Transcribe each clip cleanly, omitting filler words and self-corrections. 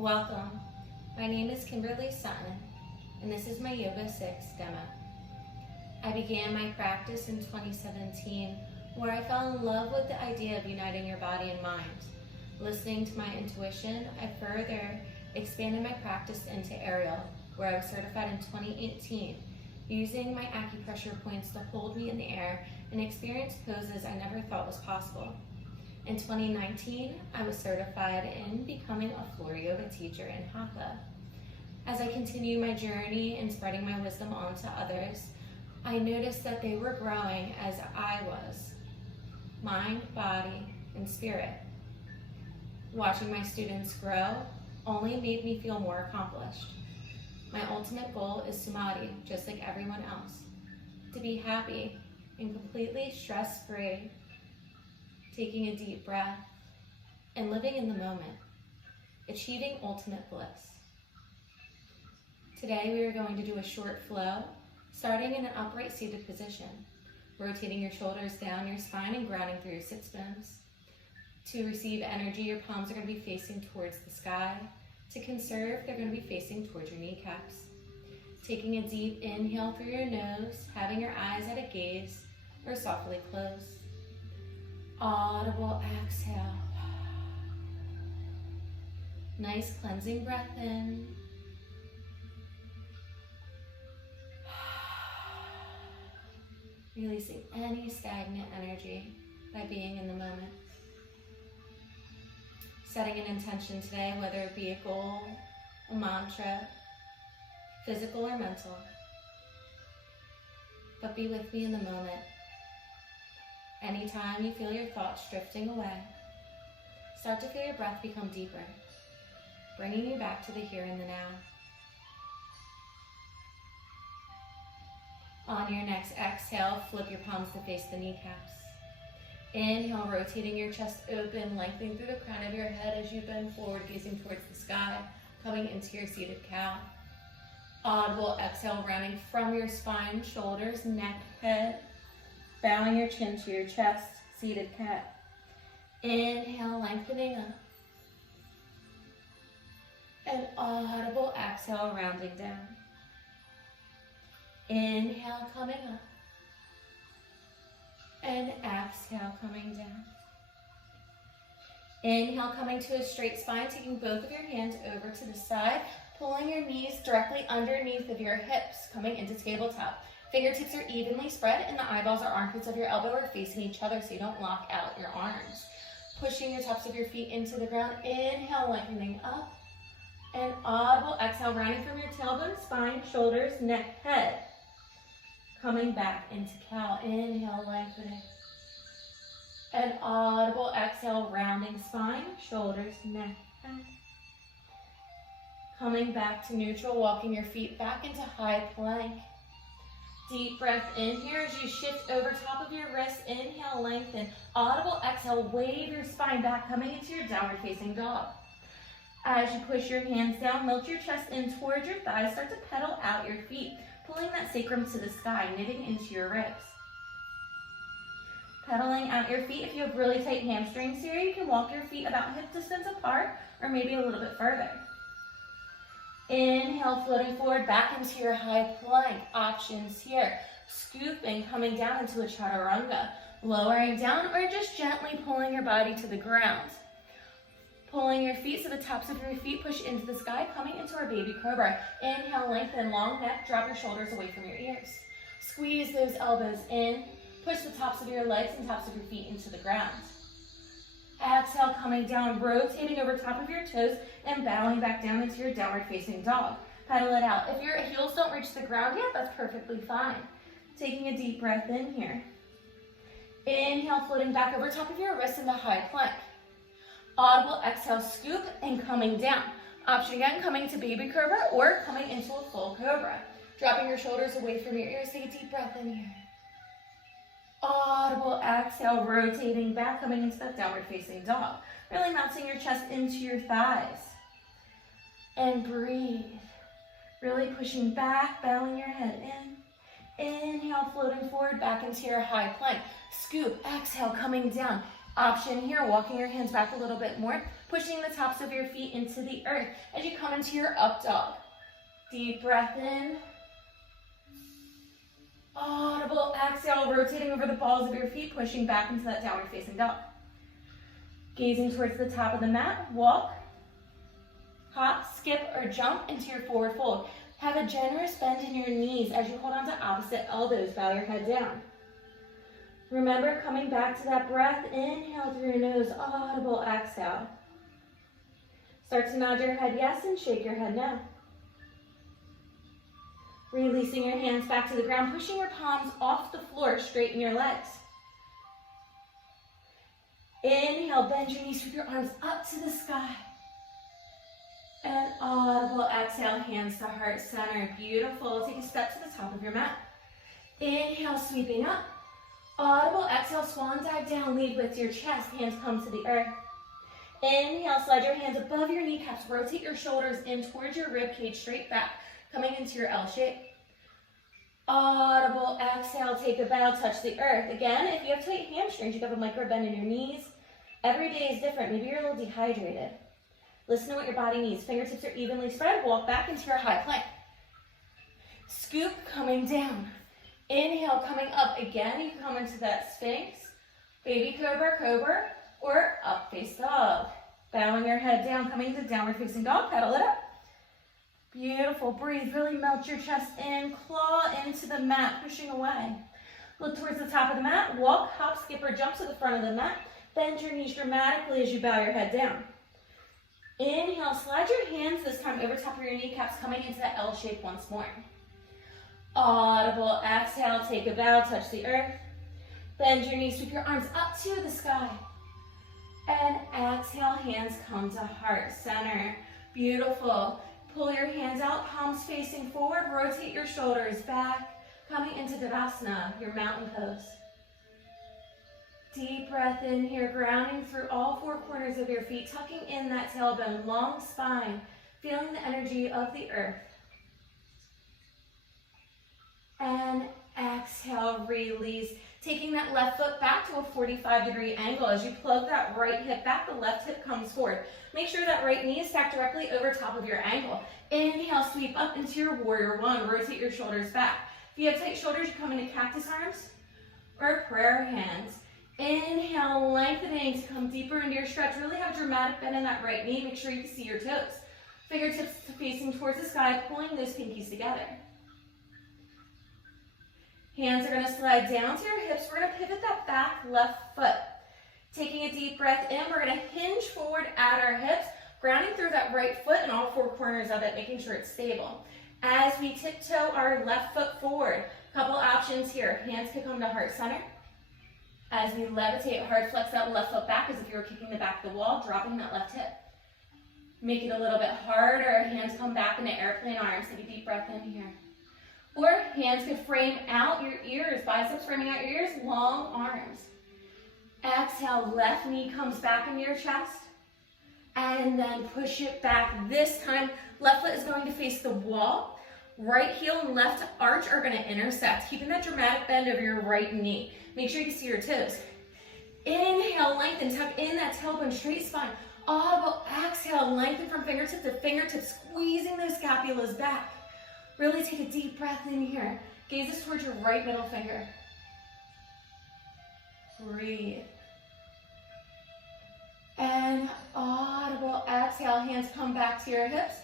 Welcome. My name is Kimberly Sutton, and this is my Yoga6 demo. I began my practice in 2017, where I fell in love with the idea of uniting your body and mind. Listening to my intuition, I further expanded my practice into aerial, where I was certified in 2018, using my acupressure points to hold me in the air and experience poses I never thought was possible. In 2019, I was certified in becoming a floor yoga teacher in Hatha. As I continued my journey in spreading my wisdom onto others, I noticed that they were growing as I was, mind, body, and spirit. Watching my students grow only made me feel more accomplished. My ultimate goal is samadhi, just like everyone else, to be happy and completely stress-free, taking a deep breath and living in the moment, achieving ultimate bliss. Today we are going to do a short flow, starting in an upright seated position, rotating your shoulders down your spine and grounding through your sits bones. To receive energy, your palms are going to be facing towards the sky. To conserve, they're going to be facing towards your kneecaps. Taking a deep inhale through your nose, having your eyes at a gaze or softly closed. Audible exhale. Nice cleansing breath in. Releasing any stagnant energy by being in the moment. Setting an intention today, whether it be a goal, a mantra, physical or mental. But be with me in the moment. Anytime you feel your thoughts drifting away, start to feel your breath become deeper, bringing you back to the here and the now. On your next exhale, flip your palms to face the kneecaps. Inhale, rotating your chest open, lengthening through the crown of your head as you bend forward, gazing towards the sky, coming into your seated cow. Audible exhale, rounding from your spine, shoulders, neck, head, bowing your chin to your chest, seated cat. Inhale, lengthening up. And audible exhale, rounding down. Inhale, coming up. And exhale, coming down. Inhale, coming to a straight spine, taking both of your hands over to the side, pulling your knees directly underneath of your hips, coming into tabletop. Fingertips are evenly spread and the eyeballs or armpits of your elbow are facing each other so you don't lock out your arms. Pushing your tops of your feet into the ground. Inhale, lengthening up. And audible exhale, rounding from your tailbone, spine, shoulders, neck, head. Coming back into cow. Inhale, lengthening. And audible exhale, rounding spine, shoulders, neck, head. Coming back to neutral, walking your feet back into high plank. Deep breath in here as you shift over top of your wrists. Inhale, lengthen. Audible exhale, wave your spine back, coming into your downward facing dog. As you push your hands down, melt your chest in towards your thighs. Start to pedal out your feet, pulling that sacrum to the sky, knitting into your ribs. Pedaling out your feet. If you have really tight hamstrings here, you can walk your feet about hip distance apart or maybe a little bit further. Inhale, floating forward back into your high plank. Options here. Scooping, coming down into a chaturanga. Lowering down or just gently pulling your body to the ground. Pulling your feet so the tops of your feet push into the sky, coming into our baby cobra. Inhale, lengthen, long neck, drop your shoulders away from your ears. Squeeze those elbows in. Push the tops of your legs and tops of your feet into the ground. Exhale, coming down, rotating over top of your toes and bowing back down into your downward facing dog. Pedal it out. If your heels don't reach the ground yet, that's perfectly fine. Taking a deep breath in here. Inhale, floating back over top of your wrists into high plank. Audible exhale, scoop and coming down. Option again, coming to baby cobra or coming into a full cobra. Dropping your shoulders away from your ears. Take a deep breath in here. Audible exhale, rotating back, coming into that downward facing dog. Really melting your chest into your thighs. And breathe. Really pushing back, bowing your head in. Inhale, floating forward back into your high plank. Scoop, exhale, coming down. Option here, walking your hands back a little bit more, pushing the tops of your feet into the earth as you come into your up dog. Deep breath in. Audible exhale, rotating over the balls of your feet, pushing back into that downward facing dog. Gazing towards the top of the mat, walk, hop, skip, or jump into your forward fold. Have a generous bend in your knees as you hold on to opposite elbows, bow your head down. Remember, coming back to that breath, inhale through your nose, audible exhale. Start to nod your head yes and shake your head no. Releasing your hands back to the ground, pushing your palms off the floor, straighten your legs. Inhale, bend your knees, sweep your arms up to the sky. And audible exhale, hands to heart center. Beautiful. Take a step to the top of your mat. Inhale, sweeping up. Audible exhale, swan dive down, lead with your chest, hands come to the earth. Inhale, slide your hands above your kneecaps, rotate your shoulders in towards your rib cage, straight back, coming into your L shape. Audible exhale, take a bow, touch the earth. Again, if you have tight hamstrings, you have a micro bend in your knees. Every day is different. Maybe you're a little dehydrated. Listen to what your body needs. Fingertips are evenly spread. Walk back into your high plank. Scoop, coming down. Inhale, coming up. Again, you come into that Sphinx, baby cobra, cobra, or up face dog. Bowing your head down, coming to downward facing dog. Pedal it up. Beautiful. Breathe. Really melt your chest in. Claw into the mat, pushing away. Look towards the top of the mat. Walk, hop, skip, or jump to the front of the mat. Bend your knees dramatically as you bow your head down. Inhale, slide your hands this time over top of your kneecaps, coming into that L shape once more. Audible exhale, take a bow, touch the earth. Bend your knees, sweep your arms up to the sky. And exhale, hands come to heart center. Beautiful. Pull your hands out, palms facing forward, rotate your shoulders back, coming into Tadasana, your mountain pose. Deep breath in here, grounding through all four corners of your feet, tucking in that tailbone, long spine, feeling the energy of the earth. And exhale, release. Taking that left foot back to a 45-degree angle. As you plug that right hip back, the left hip comes forward. Make sure that right knee is stacked directly over top of your ankle. Inhale, sweep up into your warrior one. Rotate your shoulders back. If you have tight shoulders, you come into cactus arms or prayer hands. Inhale, lengthening to come deeper into your stretch. Really have a dramatic bend in that right knee. Make sure you can see your toes. Fingertips facing towards the sky, pulling those pinkies together. Hands are going to slide down to your hips. We're going to pivot that back left foot. Taking a deep breath in, we're going to hinge forward at our hips, grounding through that right foot and all four corners of it, making sure it's stable. As we tiptoe our left foot forward, couple options here. Hands can come to heart center. As we levitate, hard flex that left foot back as if you were kicking the back of the wall, dropping that left hip. Make it a little bit harder. Hands come back into airplane arms. Take a deep breath in here. Or hands could frame out your ears, biceps framing out your ears, long arms. Exhale, left knee comes back into your chest. And then push it back. This time, left foot is going to face the wall. Right heel and left arch are going to intersect, keeping that dramatic bend of your right knee. Make sure you can see your toes. Inhale, lengthen, tuck in that tailbone, straight spine. Audible, exhale, lengthen from fingertip to fingertip, squeezing those scapulas back. Really take a deep breath in here. Gaze towards your right middle finger. Breathe. And audible exhale, hands come back to your hips.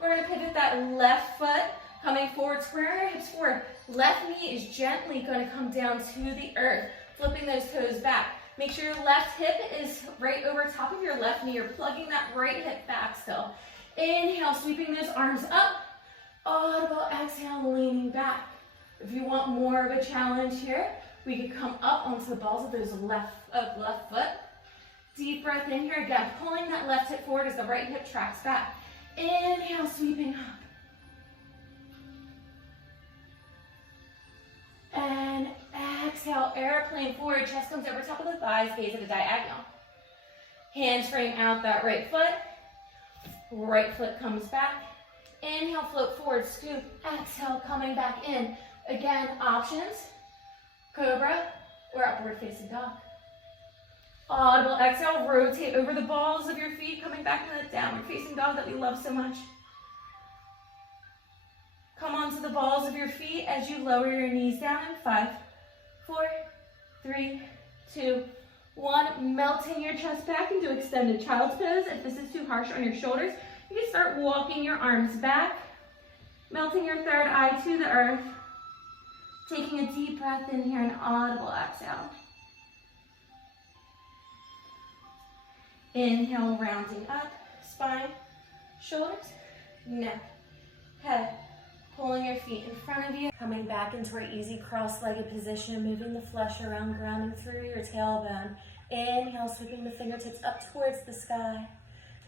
We're going to pivot that left foot, coming forward, squaring our hips forward. Left knee is gently going to come down to the earth, flipping those toes back. Make sure your left hip is right over top of your left knee. You're plugging that right hip back still. Inhale, sweeping those arms up. Audible exhale, leaning back. If you want more of a challenge here, we could come up onto the balls of those left foot. Deep breath in here again, pulling that left hip forward as the right hip tracks back. Inhale, sweeping up. And exhale, airplane forward, chest comes over top of the thighs, gaze at a diagonal. Hands frame out that right foot comes back. Inhale, float forward, scoop, exhale, coming back in. Again, options, cobra or upward facing dog. Audible exhale, rotate over the balls of your feet, coming back into that downward facing dog that we love so much. Come onto the balls of your feet as you lower your knees down in 5, 4, 3, 2, 1. Melting your chest back into extended child's pose. If this is too harsh on your shoulders, you can start walking your arms back, melting your third eye to the earth. Taking a deep breath in here, an audible exhale. Inhale, rounding up, spine, shoulders, neck, head. Pulling your feet in front of you. Coming back into our easy cross-legged position, moving the flesh around, grounding through your tailbone. Inhale, sweeping the fingertips up towards the sky.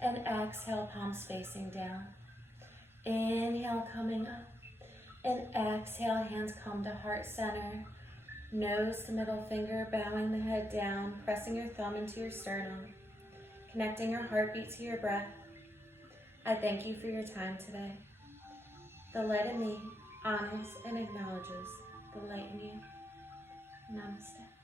And exhale, palms facing down. Inhale, coming up. And exhale, hands come to heart center. Nose to middle finger, bowing the head down, pressing your thumb into your sternum. Connecting your heartbeat to your breath. I thank you for your time today. The light in me honors and acknowledges the light in you. Namaste.